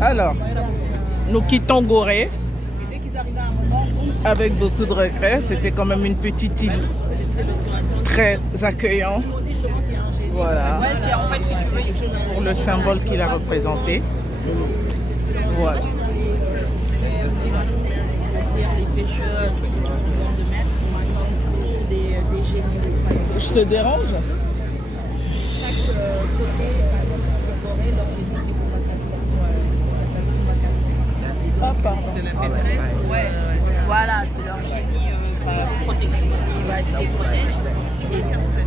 Alors, nous quittons Gorée avec beaucoup de regrets. C'était quand même une petite île très accueillante. Voilà. Pour le symbole qu'il a représenté. Voilà. Je te dérange? Ah, pardon. C'est la maîtresse, ouais. Voilà, c'est leur génie protectif. Il va être les protège. Et Castel.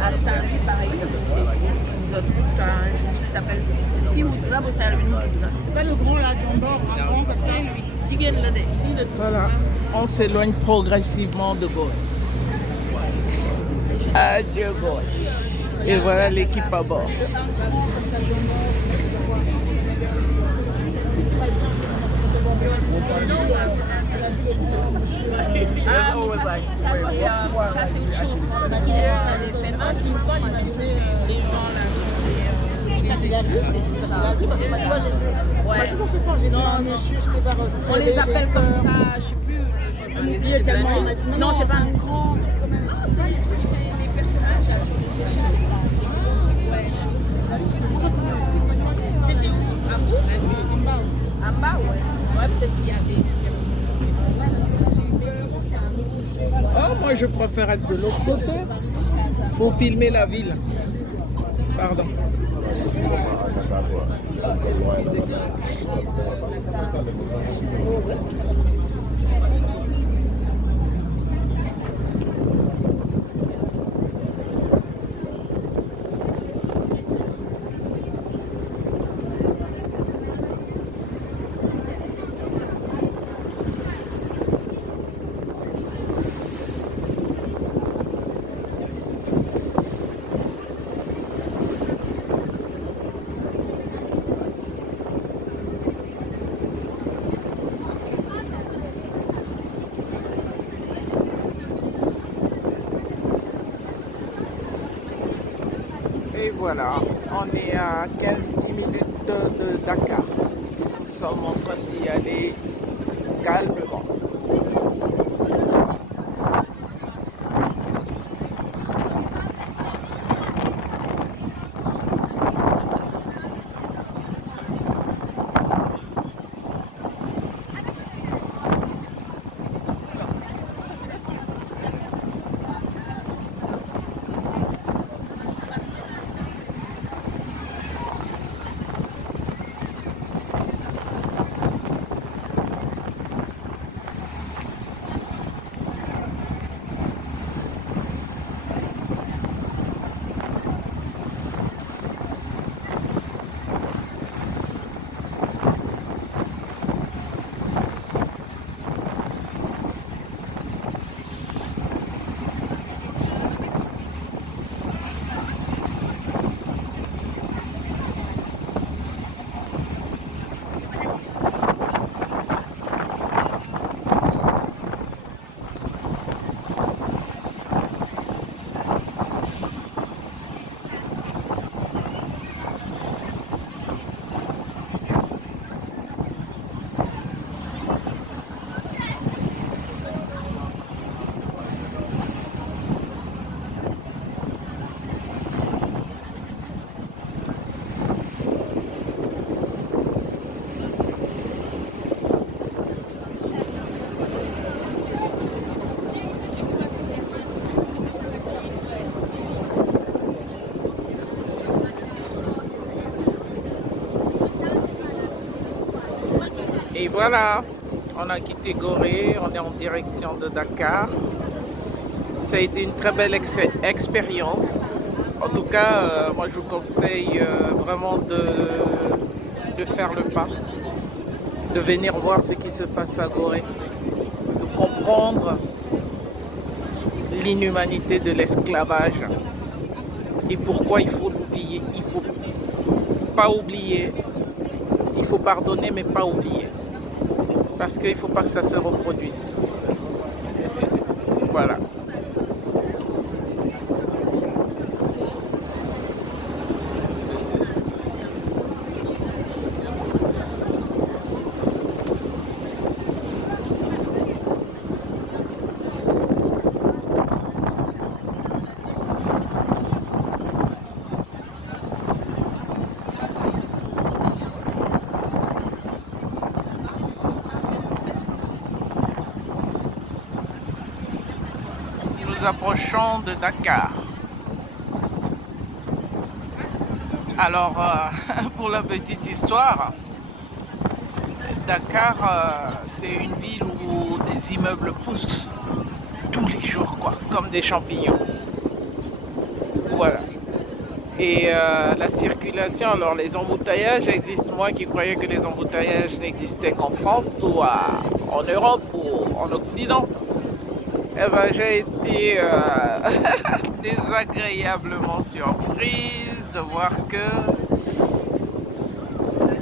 À Saint-Louis, pareil, c'est un génie qui s'appelle Pius. C'est pas le grand là, John Dor, un grand comme ça, lui. Voilà, on s'éloigne progressivement de Gorée. Adieu Gorée. Et voilà l'équipe à bord. Ah, mais ça c'est une chose. C'est des phénomènes qui les gens là on les appelle comme ça, je sais plus, tellement. Non, c'est pas un grand. C'est les personnages là sur les échelles. Ouais. C'était où? En bas, ouais. Ouais, peut-être qu'il y avait aussi. Oh, moi je préfère être de l'autre côté pour filmer la ville. Pardon. Et voilà, on est à 15-10 minutes de Dakar. Nous sommes en train d'y aller calmement. Et voilà, on a quitté Gorée, on est en direction de Dakar. Ça a été une très belle expérience. En tout cas, moi je vous conseille vraiment de faire le pas, de venir voir ce qui se passe à Gorée, de comprendre l'inhumanité de l'esclavage et pourquoi il faut l'oublier. Il ne faut pas oublier, il faut pardonner mais pas oublier. Parce qu'il ne faut pas que ça se reproduise. Voilà. approchons de Dakar. Alors, pour la petite histoire, Dakar, c'est une ville où des immeubles poussent tous les jours, quoi, comme des champignons. Voilà. Et la circulation, alors les embouteillages existent. Moi qui croyais que les embouteillages n'existaient qu'en France ou en Europe ou en Occident, eh ben, j'ai été désagréablement surprise de voir que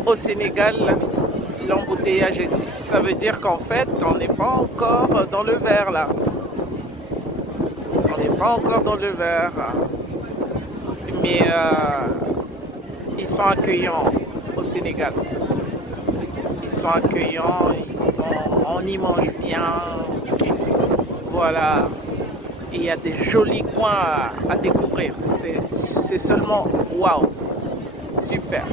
au Sénégal, l'embouteillage existe. Ça veut dire qu'en fait, on n'est pas encore dans le vert là. On n'est pas encore dans le vert. Mais ils sont accueillants au Sénégal. Ils sont accueillants, on y mange bien. Voilà. Et il y a des jolis coins à découvrir. C'est seulement waouh. Super.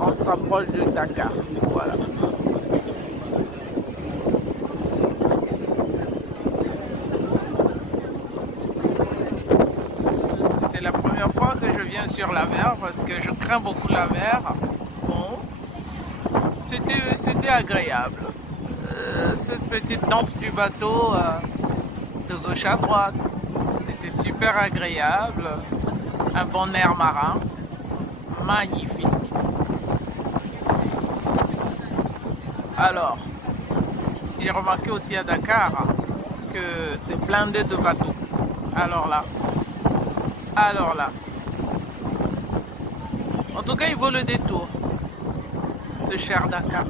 On se rapproche de Dakar. Voilà. C'est la première fois que je viens sur la mer parce que je crains beaucoup la mer. Bon, c'était agréable. Cette petite danse du bateau de gauche à droite, c'était super agréable. Un bon air marin, magnifique. Alors, j'ai remarqué aussi à Dakar que c'est blindé de bateaux. Alors là. En tout cas, il vaut le détour, ce cher Dakar.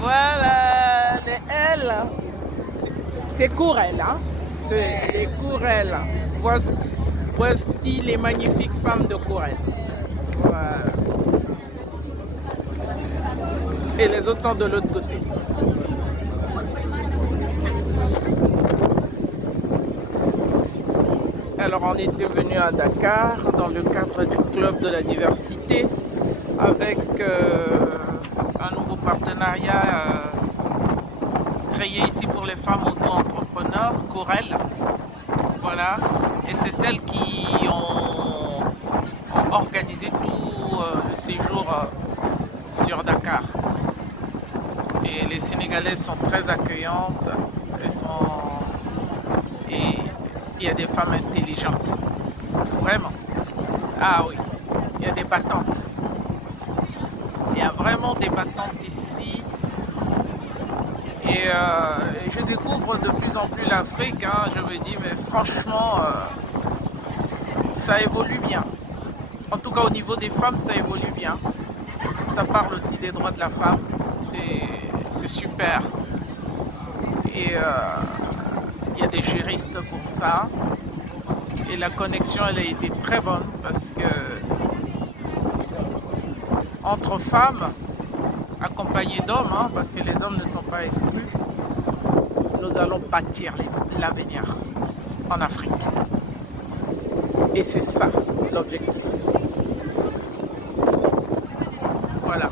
Voilà, les ailes. C'est Courel, hein? C'est les Courel. Voici les magnifiques femmes de Courel. Voilà. Et les autres sont de l'autre côté. Alors on était venu à Dakar dans le cadre du club de la diversité avec un nouveau partenariat créé ici pour les femmes auto-entrepreneurs, Corel. Voilà, et c'est elles qui ont organisé tout le séjour sur Dakar. Et les Sénégalaises sont très accueillantes, et il y a des femmes intelligentes, vraiment. Ah oui, il y a des battantes. Il y a vraiment des battantes ici. Et je découvre de plus en plus l'Afrique. Hein. Je me dis, mais franchement, ça évolue bien. En tout cas, au niveau des femmes, ça évolue bien. Ça parle aussi des droits de la femme. C'est super. Et il y a des juristes pour ça. Et la connexion, elle a été très bonne parce que entre femmes, accompagnées d'hommes, hein, parce que les hommes ne sont pas exclus, nous allons bâtir l'avenir en Afrique. Et c'est ça l'objectif. Voilà.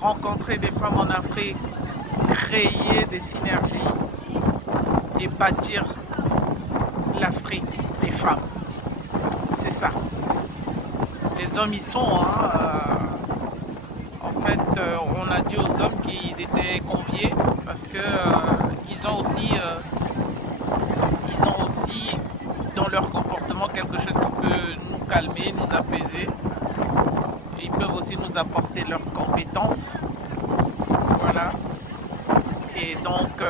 Rencontrer des femmes en Afrique, créer des synergies et bâtir l'Afrique des femmes. C'est ça. Les hommes y sont. Hein, en fait, on a dit aux hommes qu'ils étaient conviés parce que ils ont aussi dans leur comportement quelque chose qui peut nous calmer, nous apaiser. Et ils peuvent aussi nous apporter leurs compétences. Voilà. Et donc,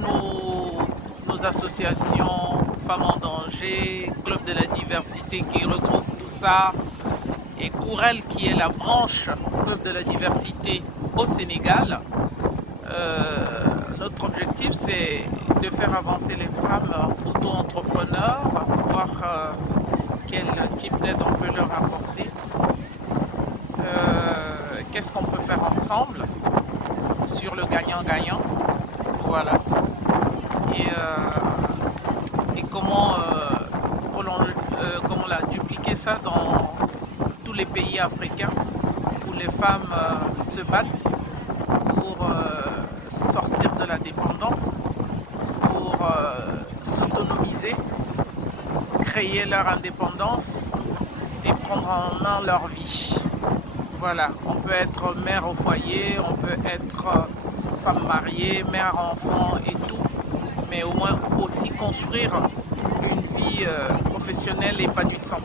nos associations Femmes en danger, Club de la diversité qui regroupe tout Moussa et Kourel, qui est la branche Club de la diversité au Sénégal. Notre objectif, c'est de faire avancer les femmes auto-entrepreneurs, voir quel type d'aide on peut leur apporter, qu'est-ce qu'on peut faire ensemble sur le gagnant-gagnant, voilà, et comment la dupliquer ça dans tous les pays africains où les femmes se battent pour sortir de la dépendance, pour s'autonomiser, créer leur indépendance et prendre en main leur vie. Voilà, on peut être mère au foyer, on peut être femme mariée, mère, enfant et tout, mais au moins aussi construire une vie professionnelle épanouissante.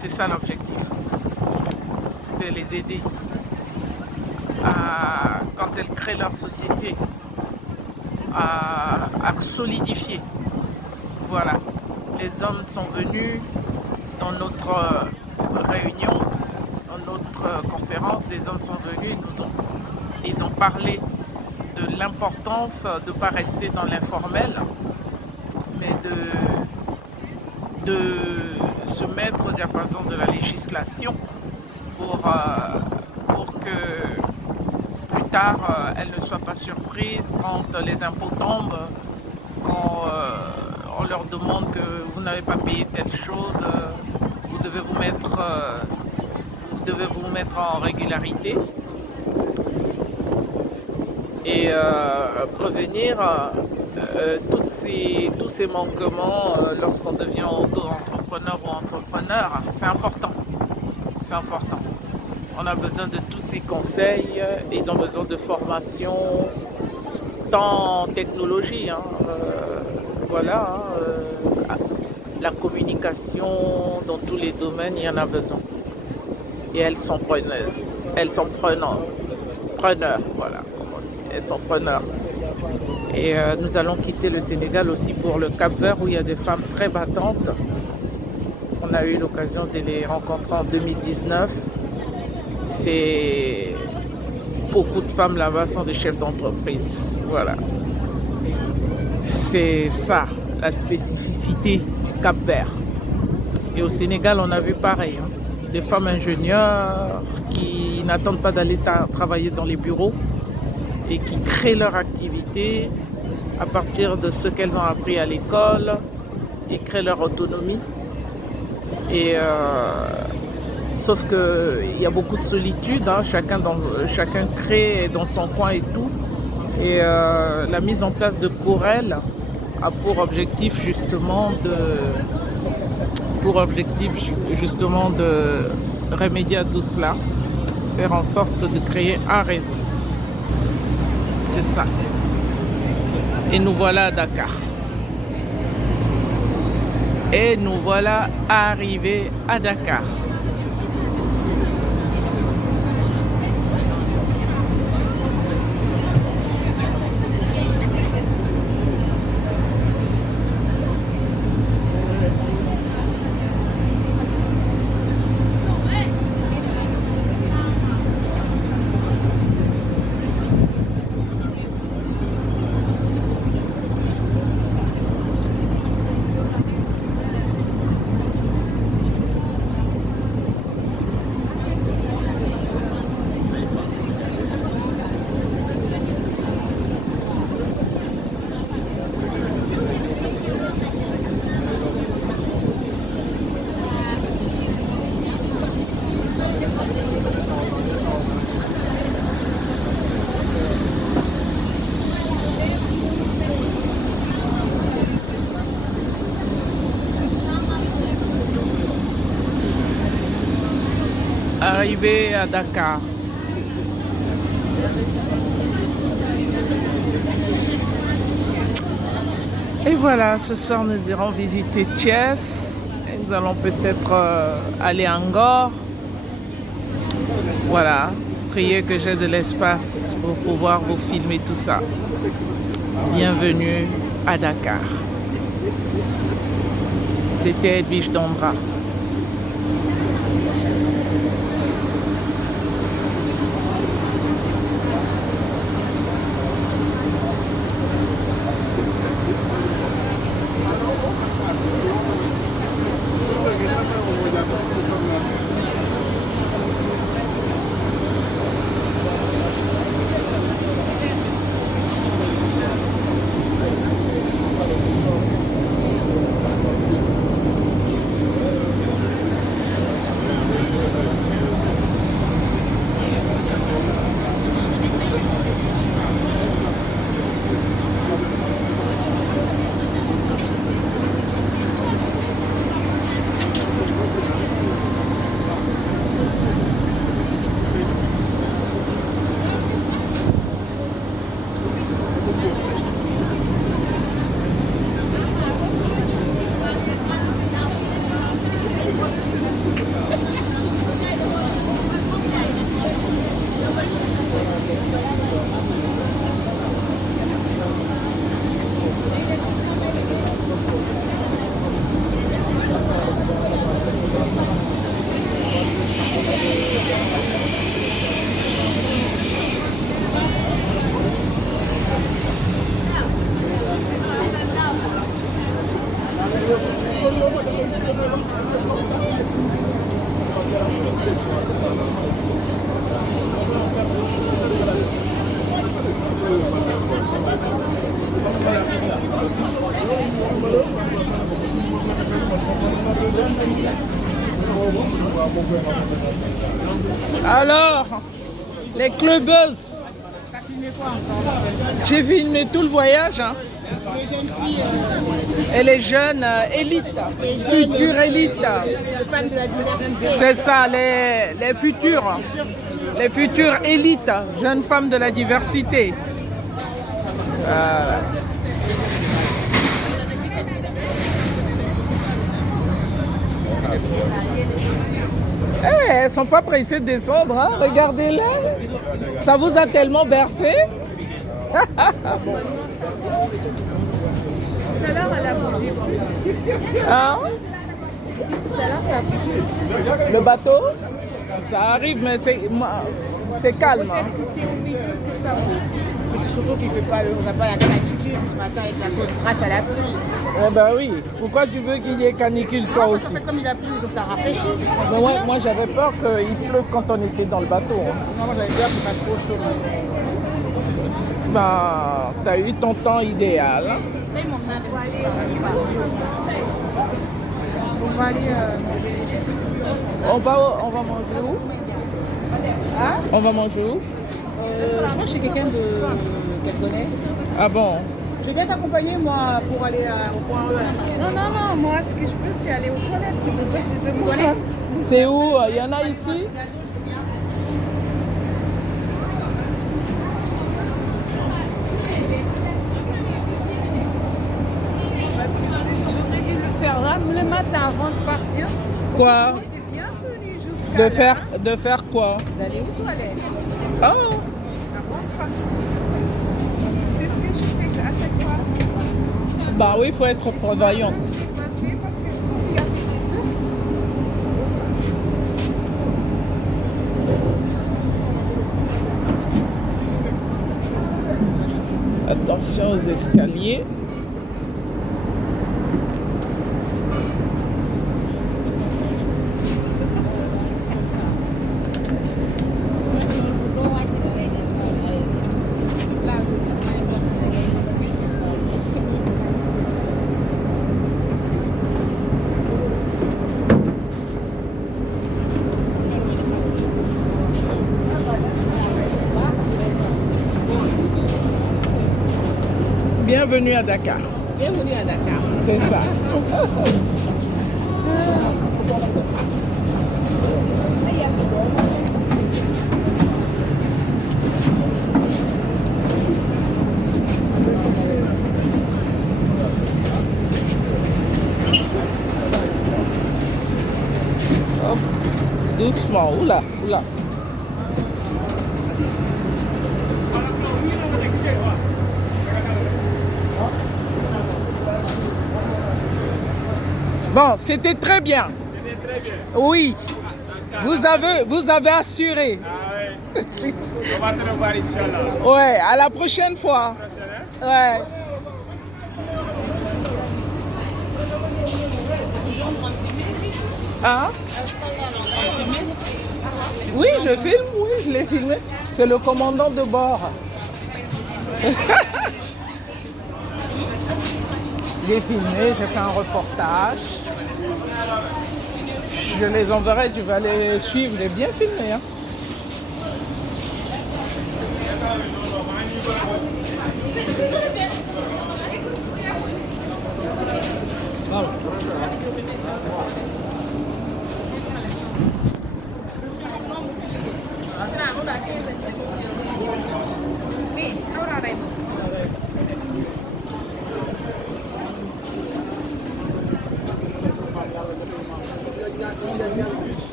C'est ça l'objectif, c'est les aider à, quand elles créent leur société, à solidifier. Voilà, les hommes sont venus dans notre réunion, dans notre conférence, les hommes sont venus, ils ont parlé de l'importance de ne pas rester dans l'informel, mais de se mettre au diapason de la législation pour que plus tard elles ne soient pas surprises quand les impôts tombent, quand on leur demande que vous n'avez pas payé telle chose, vous devez vous mettre en régularité et prévenir tous ces manquements lorsqu'on devient auto-entrepreneur ou entrepreneur. C'est important. C'est important. On a besoin de tous ces conseils. Ils ont besoin de formation dans technologie. Voilà. La communication dans tous les domaines, il y en a besoin. Et elles sont preneuses. Elles sont preneurs. Voilà. Elles sont preneurs. Et nous allons quitter le Sénégal aussi pour le Cap-Vert où il y a des femmes très battantes. On a eu l'occasion de les rencontrer en 2019. Beaucoup de femmes là-bas sont des chefs d'entreprise. Voilà. C'est ça, la spécificité du Cap-Vert. Et au Sénégal, on a vu pareil. Des femmes ingénieures qui n'attendent pas d'aller travailler dans les bureaux et qui créent leur activité à partir de ce qu'elles ont appris à l'école et créent leur autonomie. Et sauf qu'il y a beaucoup de solitude, chacun crée dans son coin et tout. Et la mise en place de Kourel a pour objectif justement de remédier à tout cela, faire en sorte de créer un réseau. C'est ça. Et nous voilà à Dakar. Et nous voilà arrivés à Dakar. Arrivé à Dakar. Et voilà, ce soir nous irons visiter Thiès. Et nous allons peut-être aller à Ngor. Voilà, priez que j'ai de l'espace pour pouvoir vous filmer tout ça. Bienvenue à Dakar. C'était Edwige Dondra. Alors, les clubbeuses. T'as filmé quoi encore? J'ai filmé tout le voyage. Hein. Les jeunes filles, Et les jeunes élites, futures élites. les femmes de la diversité. C'est ça, les futures. Les futures élites, jeunes femmes de la diversité. Elles sont pas pressées de descendre, hein? Regardez-les. Ça vous a tellement bercé. Tout à l'heure, elle a bougé. Hein? Tout à l'heure, ça a bougé. Le bateau, ça arrive, mais c'est calme. Hein? C'est au milieu que ça bouge. Mais c'est surtout qu'il fait pas, on n'a pas la canicule ce matin avec la côte grâce à la pluie. Eh ben oui. Pourquoi tu veux qu'il y ait canicule toi En aussi? fait, comme il a plu, donc ça rafraîchit. Mais ouais, moi j'avais peur qu'il pleuve quand on était dans le bateau. Hein. Non, moi j'avais peur qu'il fasse trop chaud. Ben, t'as eu ton temps idéal. Hein? On va aller manger. On va manger où? Hein? On va manger où? Je crois que c'est quelqu'un qu'elle connaît. Ah bon? Je vais bien t'accompagner, moi, pour aller au point E. Non, moi, ce que je veux, c'est aller aux toilettes. C'est pour ça que j'ai demandé. C'est où? Il y en a ici? J'aurais dû le faire là, le matin avant de partir. Quoi? J'ai bien tenu jusqu'à là, De faire quoi? d'aller aux toilettes Oh! avant de partir. Parce que c'est ce que je fais à chaque fois. Bah oui, il faut être prévoyante. Je l'ai pas fait parce que il y avait des deux. Attention aux escaliers. Bienvenue à Dakar. Bienvenue à Dakar. C'est ça. Hop, doucement, oula, oula. Bon, c'était très bien. C'était très bien. Oui, Ah, dans ce cas-là, vous avez assuré. ah ouais. On va te revoir, Inch'Allah. Ouais, à la prochaine fois. Prochaine, hein? Ouais. Hein? Oui, je filme, oui, je l'ai filmé. C'est le commandant de bord. J'ai filmé, j'ai fait un reportage. Je les enverrai, tu vas les suivre. J'ai bien filmé. Hein.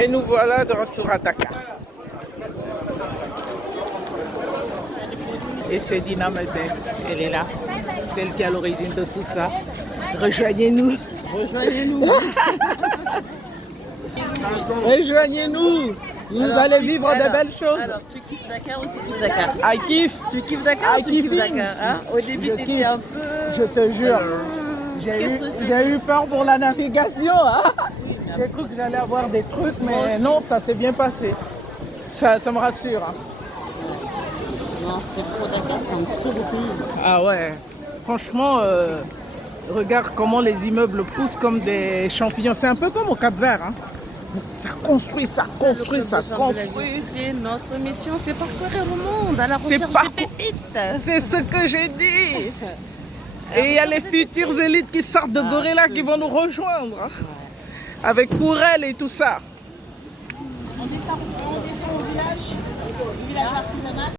Et nous voilà de retour à Dakar. Et c'est Dina Mendes, elle est là. Celle qui est à l'origine de tout ça. Rejoignez-nous. Rejoignez-nous. Rejoignez-nous. Vous allez vivre de belles choses. Alors, tu kiffes Dakar ou tu kiffes Dakar? I kiffe. Tu kiffes Dakar ou tu kiffes Dakar, hein? Au début, Je tu étais kiffe. un peu... Je te jure. Qu'est-ce que je t'ai J'ai eu peur pour la navigation. Hein. J'ai cru que j'allais avoir des trucs, mais non, ça s'est bien passé. Ça me rassure. Hein. Non, c'est pour Dakar, c'est un trop beau pays. Ah ouais. Franchement, regarde comment les immeubles poussent comme des champignons. C'est un peu comme au Cap-Vert. Hein. Ça construit, ça construit, ça construit. Notre mission, c'est parcourir le monde à la C'est recherche des pépites. C'est ce que j'ai dit. Et il y a les futures élites qui sortent de Gorilla qui vont nous rejoindre. Hein. Avec Courel et tout ça. On descend au village artisanal.